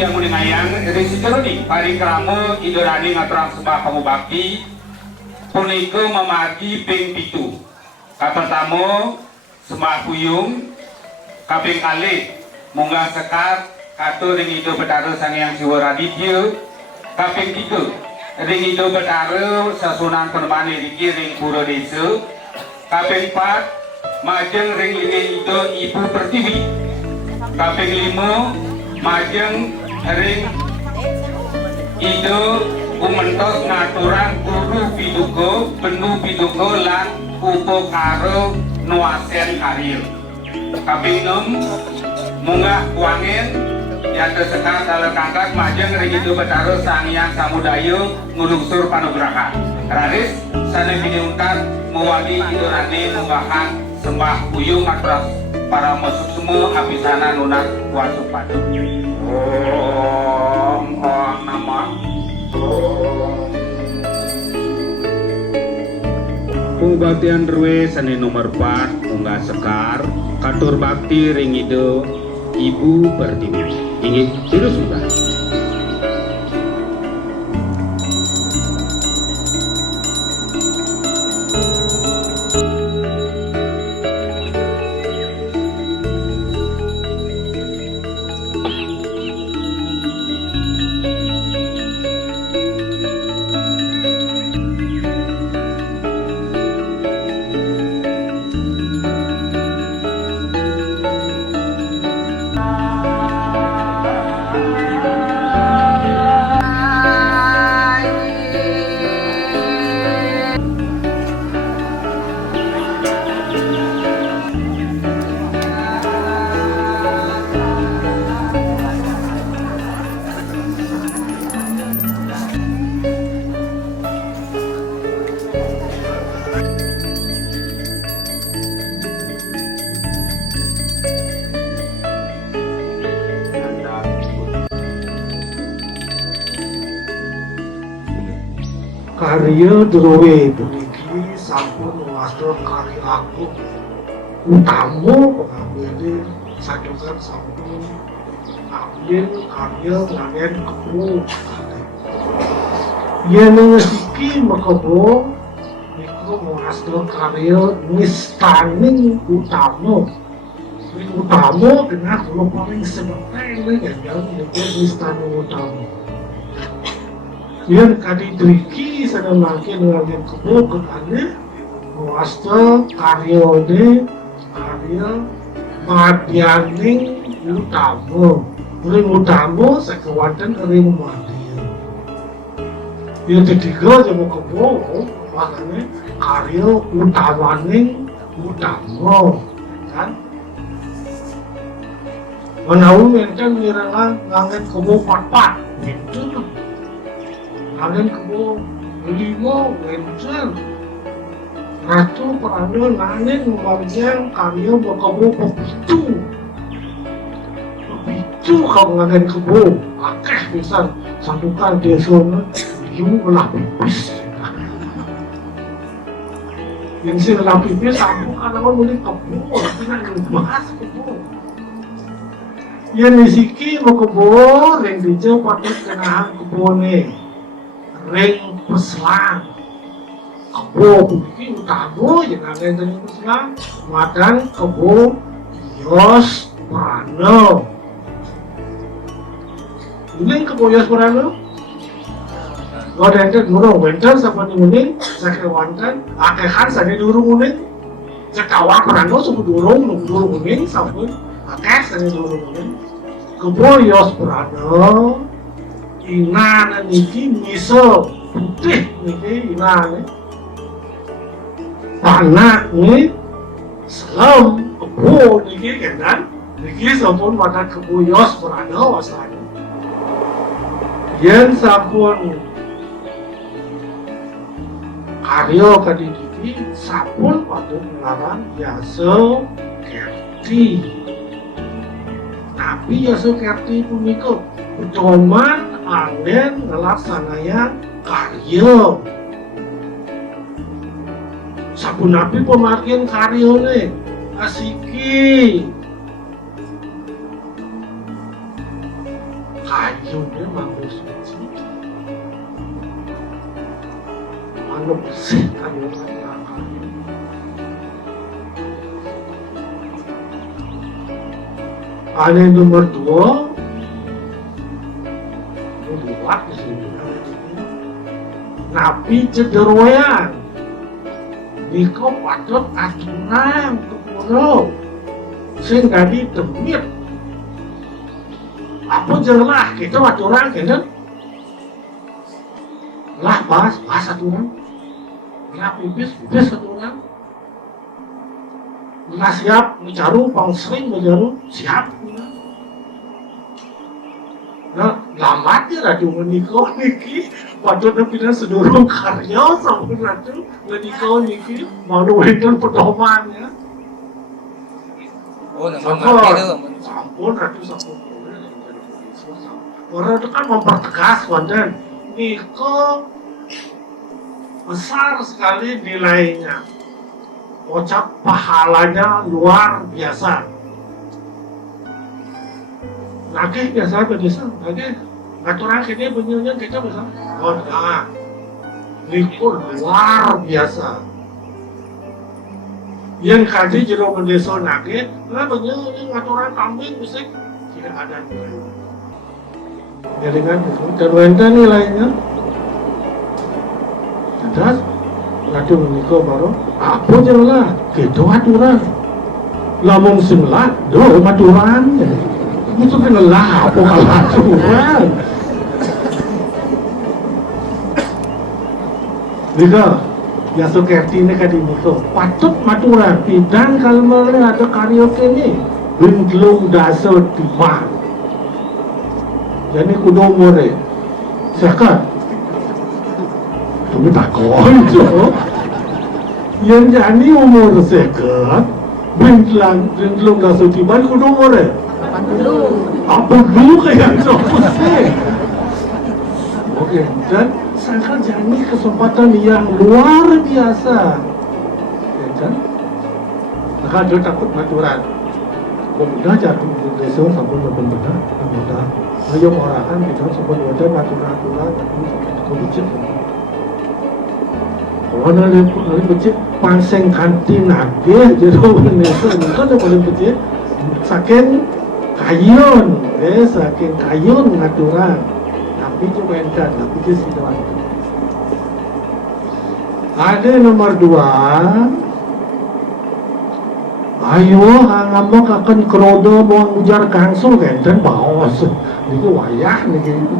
Yang menengayang dari sejeroni paring kramo idorani ngaturang sembah kamu bakti puniko memagi ping pitu kapetamu sembah kuyung kaping kali munggah sekar katur ring itu betara sang yang siwa raditya kaping tiga ring itu betara sasunan penemani riki ring pura desa kaping 4 majeng ring ini itu ibu pertiwi kaping 5 majeng ring itu umentos ngaturan guru pidugo penuh pidugo lan upokaro nuasen karir kaping 6 munggah kuangin yaitu sekar dalam kangkat majeng ring itu betara sangyang samudayo ngulungsur panugraha raris sana biniungkan mewali idorani munggahan sembah kuyung atras para masuk semua abisana nunak wasupadu Om Namah Pembaktian Rwe seni nomor 4 munggah sekar katur bakti ring ido ibu pertiwi ingin terus munggah karya Drowe puniki sampun wasta karya agung utama pengambil sajokan sampun ambil karya ngangen kebo yen ngesiki mekebo niku wasta karya nistaning utama dengan kalau paling sebenarnya yang niku nistaning utama yang kadi triki sana lagi dengan kebo kekane wasta karya madyaning utama ring utama sekewanten ring madya yang ketiga jamu kebo makanya karya utamaning utama kan menawi enten mirangan ngangen kebo pat-pat gitu ngangen kebo limo enten ratu peranu ngangen memarjang karya kebo pepitu kalau ngangen kebo akeh bisa sandukan desona diu belah pipis yang si belah pipis sandukan apa mulai kebo tapi ngangen bahas kebo yang nisiki mau kebo ring dijo patut kenahan kebone ring peslang kebo begini utama yang ngangen ring peslang madan kebo Yos Prano ini kebo Yos Prano wadah ente durung wenten sapa uning sakewanten akehan sane durung uning cekawak Prano suku durung uning sampun akeh sane durung uning kebo Yos Prano inana niki miso putih niki inane panak nih selam kebo niki kan niki sampun makan kebo Yos Prano wasane yen sampun karya kadidiki sampun patut melarang Yaso Kerti tapi Yaso Kerti punika pedoman angin ngelaksananya karya sampun nabi pemargian karya nih asiki kayunya mampus anu bersih kayu ada nomor 2 buat di sini nabi cederoyan niko patut aturan kepuro sing dadi demit apa jelas kita aturan kita lah bahas aturan lah pipis aturan lah siap bicaru pang sering bicaru siap nah lamati ratu menikah niki patut pindah seluruh karya sampun ratu menikah niki malu enten pedoman ya sampun ratu sampun orang itu kan mempertegas konten nikah besar sekali nilainya ucap pahalanya luar biasa lagi biasa berdesa lagi aturan kini benyonya kita bisa oh nah nikah luar biasa yang kaji jero berdesa lagi lah benyonya aturan kambing bisa tidak ada nilai jadi kan dan wenta nilainya terus ratu menikah baru apa jelas gitu aturan lamun semlat doh aturan itu kena lah apa kalau aturan juga Yaso Kerti ini kan menikah patut aturan dan kalau melihat ada karaoke ini belum dasar tiba jadi kudu umurnya siapa tapi tak kau itu yang jadi umur sekat belum dasar tiba kudu umurnya apa dulu kayak itu sih oke dan sangka jani kesempatan yang luar biasa, ya kan? Maka dia takut maturan. Pemuda jadi desa sampun pemuda, ayo orahan kita sampun ada maturan, tapi becik. Orang lain becik panseng kantin nage, jadi Indonesia itu yang paling becik. Saking kayun ngaturan. Tapi itu bentad, tapi itu sidoan. Ada nomor 2. Ayo ngamuk akan kerodo mau ujar kangsul genten baos. Itu wayah nih gitu.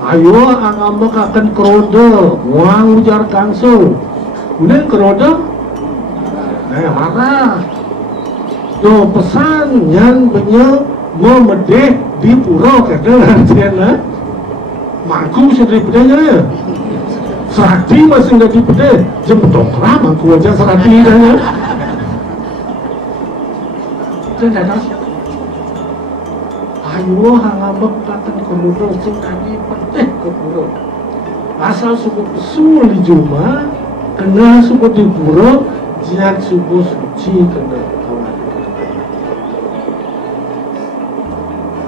Ayo ngamuk akan kerodo mau ujar kangsul. Udah kerodo? Marah. Do pesan yang banyak mau medeh di pura kadang artinya mangku sendiri pedenya ya. Serati masih nggak dipede, jempetoklah mangku aja serati dah. Terus ayo hangambek katan kemudo sing tadi pedeh ke pura. Asal subuh besul di Juma, kena subuh di pura, jiat subuh suci kena kawan.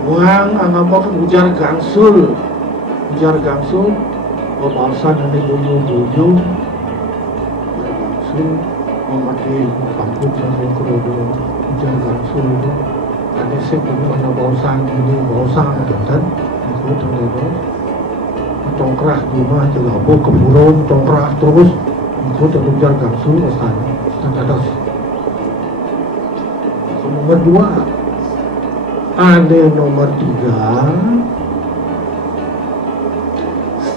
Wang angambek ujar gangsul, bahasa dari buyung-buyung, gangsul memakai kampung sampai kerodo ujar gangsul itu. Ada sih punya anak bausan kan, itu terlalu. Congkrah di rumah jelabo keburung congkrah terus, itu ujar gangsul kesana, ada. Nomor 2. Ada nomor 3,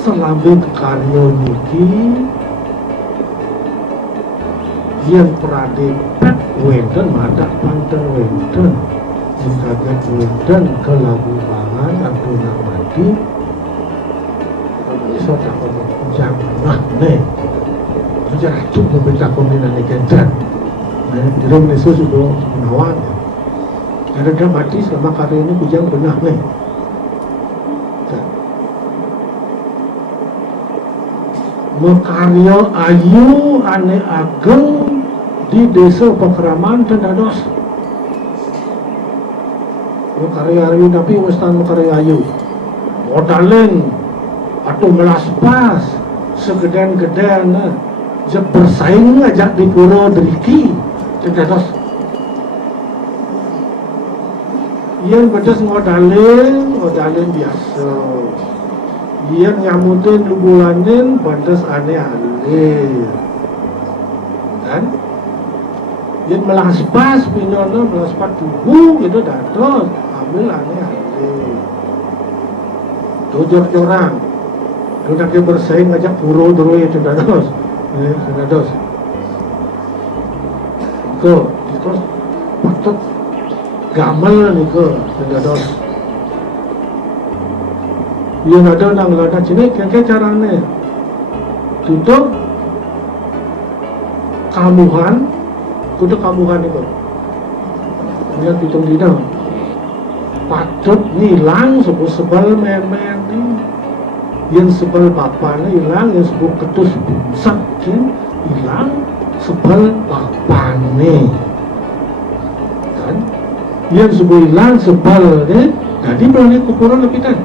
selambut karyo niki yang pradipet wenten madak panten wenten yang kaget wenten ke labu bangan Abdullah mati bisa tak jangan nih bisa itu membaca kombinasi kencan jadi Yesus sudah menawan. Karena dia mati selama karya ini kujang benah nih. Mekarya ayu ane ageng di desa Pekraman dan dados. Mekarya ayu tapi westan mekarya ayu. Modalen atau melas pas segedan-gedan bersaing ngajak di pura deriki dan dados. Yang bedas modalin biasa. Yang nyamutin lubulanin bedas aneh-aneh. Kan? Yang melas pas pinyono melas pas tubuh gitu dados ambil aneh-aneh. Jor-joran. Udah dia bersaing ngajak puro dulu itu dados. Dados. Itu terus patut gamal ni ke dados. Yang ada nang lada sini kayak carane tutup kamuhan itu. Dia tutup lidah. Patut hilang sebel memen ni. Yang sebel bapaknya hilang, yang sebel ketus sakin hilang, sebel bapaknya. Kan? Yang sebel hilang sebel ni, jadi berani kuburan lebih kan?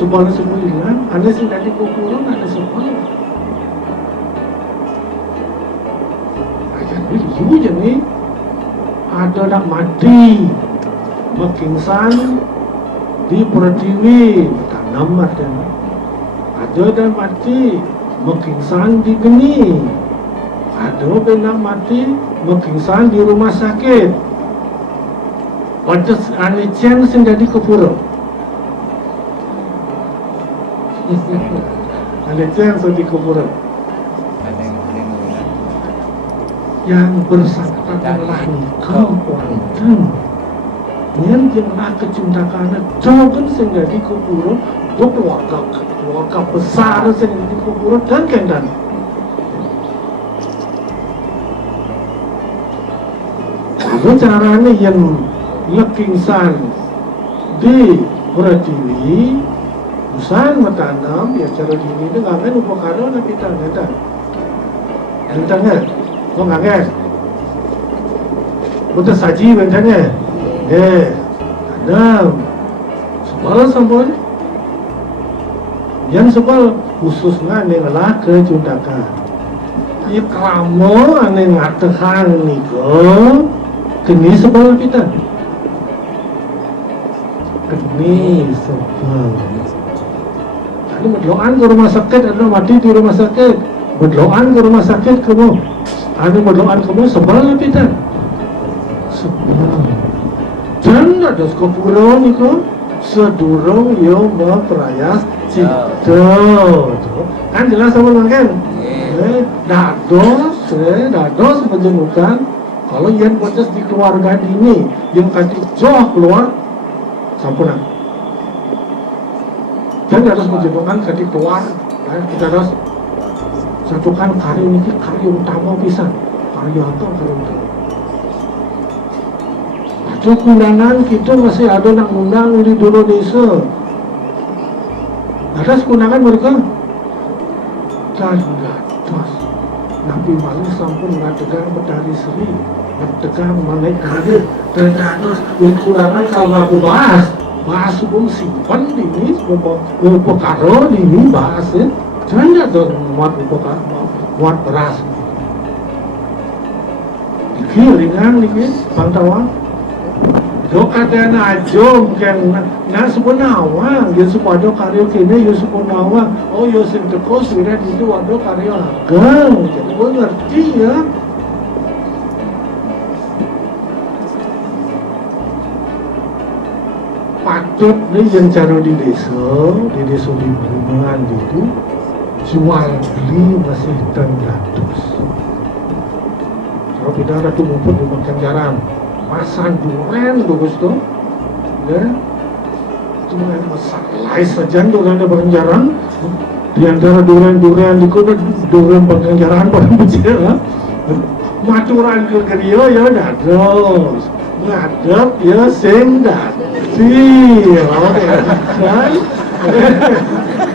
Sebelnya semua hilang, ada sih dari kuburan, ada sebel. Jadi je ni, ada nak mati, mekingsan di Pertiwi, tanam ada. Ada dah mati, mekingsan di geni. Ada benak mati, mekingsan di rumah sakit. Pada ane ceng sing jadi kuburan. Ada ceng di kuburan. Yang bersangkutan adalah nikah wanten. Yang jemaah kecintakan jogen sehingga di kuburan, keluarga besar sehingga di kuburan dan kendan. Itu caranya yang lekingsan di Berarti usaha matanam ya cara gini itu nggak upakaro na kita nggak entahnya kok nggak betul saji entahnya tanam sebal sambal yang sebal khususnya nih adalah kecundakan ya kamu ane ngatakan niko kini sebal kita kini sebal ini berdoaan ke rumah sakit atau mati di rumah sakit berdoaan ke rumah sakit kamu ada berdoaan kamu sebal kita sebal dan ada skopuro niko sedurung yo memperayas cito kan jelas sama kan dados menjemukan kalau yang proses di keluarga ini yang kasih jauh keluar sampurna dan harus menjemukan kasih keluar kita harus satukan karya ini karya utama bisa karya utama ada kundangan kita masih ada nak undang di Indonesia ada kundangan mereka dan terus Nabi Malik sampun ngadegang Betari Sri ngadegang Malik Kadir dan terus yang kundangan kalau aku bahas sebelum simpan ini upakaro ini bahas jangan ada muat upakaro muat beras dikir ringan dikir pantauan do kadana ajom kan na sebenarnya dia supaya karyo kini yo sebenarnya oh yo sing teko sudah itu ada karyo ageng jadi gue ngerti ya patut nih yang cara di desa di perumahan itu jual beli masih tenggatus kalau tidak ada tuh mumput di Banjarmasin pasang duren bagus tuh ya cuma masalah saja duren ada Banjarmasin di antara duren di kota duren Banjarmasin pada becil maturan ke gerio ya dados ngadep ya sing dadi lawan kan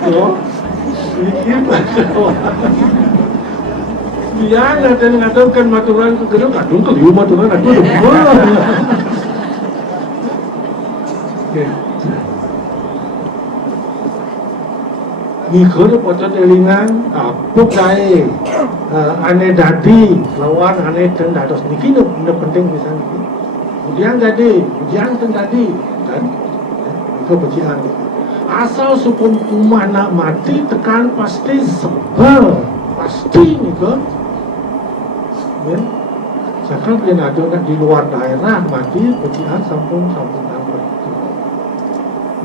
yo iki biar ada ngadepkan maturan ke gerio kadung keliu maturan aku ngikut pocot elingan apuk dae ane dadi lawan ane dan dados niki penting misalnya kemudian tadi kan itu bagian asal supun umana mati tekan pasti sebel pasti nih kan ya sekarang dia ada di luar daerah mati bagian sampun angker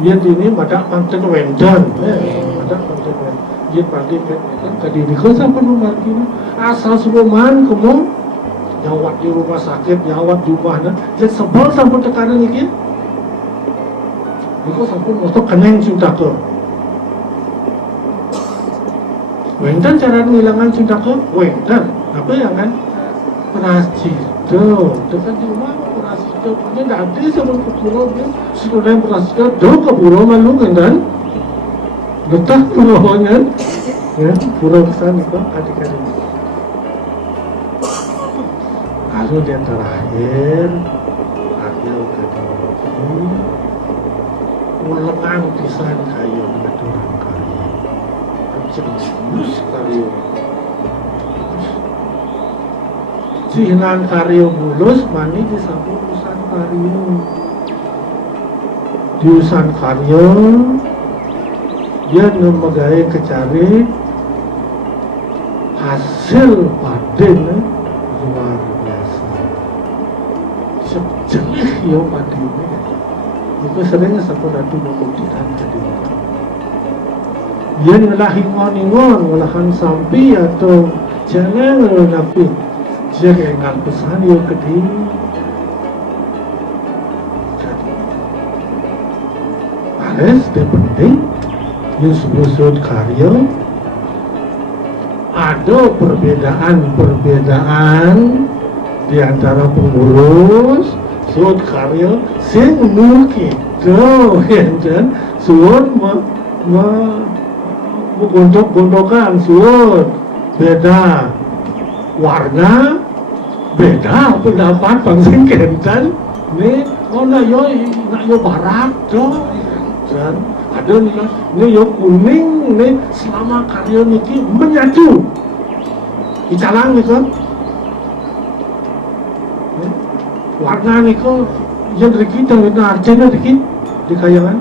dia ini pada panten wendan pada panten wendan dia pagi kan tadi di kota sampun mati asal supun kamu jawab di rumah sakit, jawab di rumah jadi sebel sampai tekanan ini itu sampai untuk keneng cinta ke wendan cara menghilangkan cinta ke wendan apa yang kan prasito dekat di rumah prasito punya nanti sama kepuro dia sudah yang prasito do kepuro malu kan letak puronya ya puro kesan itu adik-adik lalu yang terakhir ulengan pisan kayu ngaturan kayu serius kayu jinan kayu mulus mani disambung usan kayu di usan kayu dia nemegaya kecari hasil paden luar biasa sejenis ya padennya itu seringnya sampai ratu membuktikan tadi dia ngalah ingon ngalahan sampi atau jangan napi jangan pesan yang gede harus penting yang sebut karya ada perbedaan di antara pengurus suat karya sing mungkin enten suat gondok-gondokan suat beda warna beda pendapat pangsing kenten nih nak yo barat do dan ada nih yo kuning nih selama karya niki menyatu dicalang nih kan warna nih kok yang dikit yang itu artinya dikit di kayangan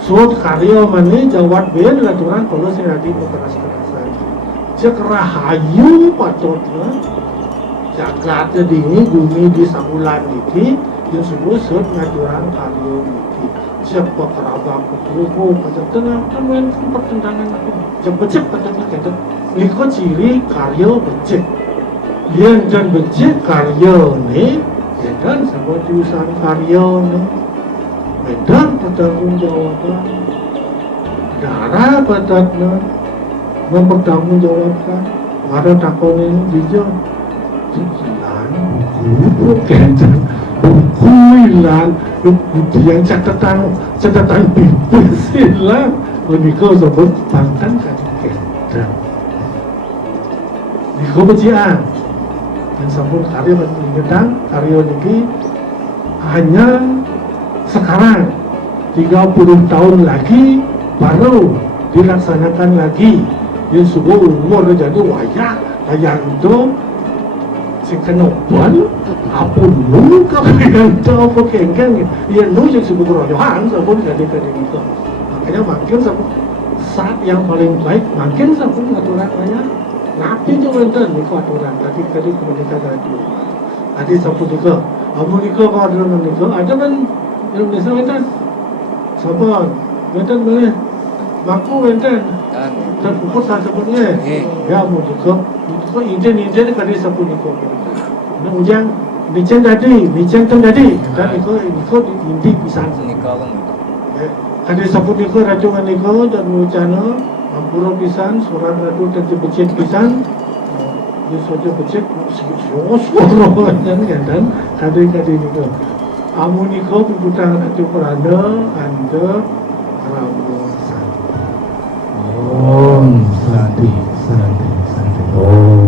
suat karya mana jawab ben lah orang kalau saya nanti keras-kerasan cek rahayu patutnya jagatnya dini bumi di sabulan ini yang semua suat ngajuran karya ini siapa kerabang kuku pada tengah temen pertentangan aku yang becek pada kita ini kok ciri karya becek yang dan becek karya nih dan sama jurusan karya nih medan bertanggung jawaban darah badatnya mempertanggung jawabkan ada takon ini bijak hilang buku kencan buku hilang yang catatan bibis hilang menikah sebut pangkan kan kencan nikah becian dan sambung karya mengingatkan karya ini hanya sekarang 30 tahun lagi baru dilaksanakan lagi yang subuh umur jadi wajah yang itu si kenopan apun lu yang tahu apa kengkeng ya lu yang subuh keroyohan sabun jadi itu makanya makin sabun saat yang paling baik makin sabun aturan banyak nabi juga enten itu aturan tadi kemudian tadi sabun itu amun itu kalau ada kan Indonesia enten sabun enten boleh baku enten dan pupus sebutnya ya mau juga izin kali sabun itu nah ujang licin tadi kan itu inti pisan kali sabun itu racungan itu dan ucana ampura pisan surat ratu dan becek pisan dia saja becek suara dan kali itu amun itu putang itu peranda anda ramusan santai. Oh.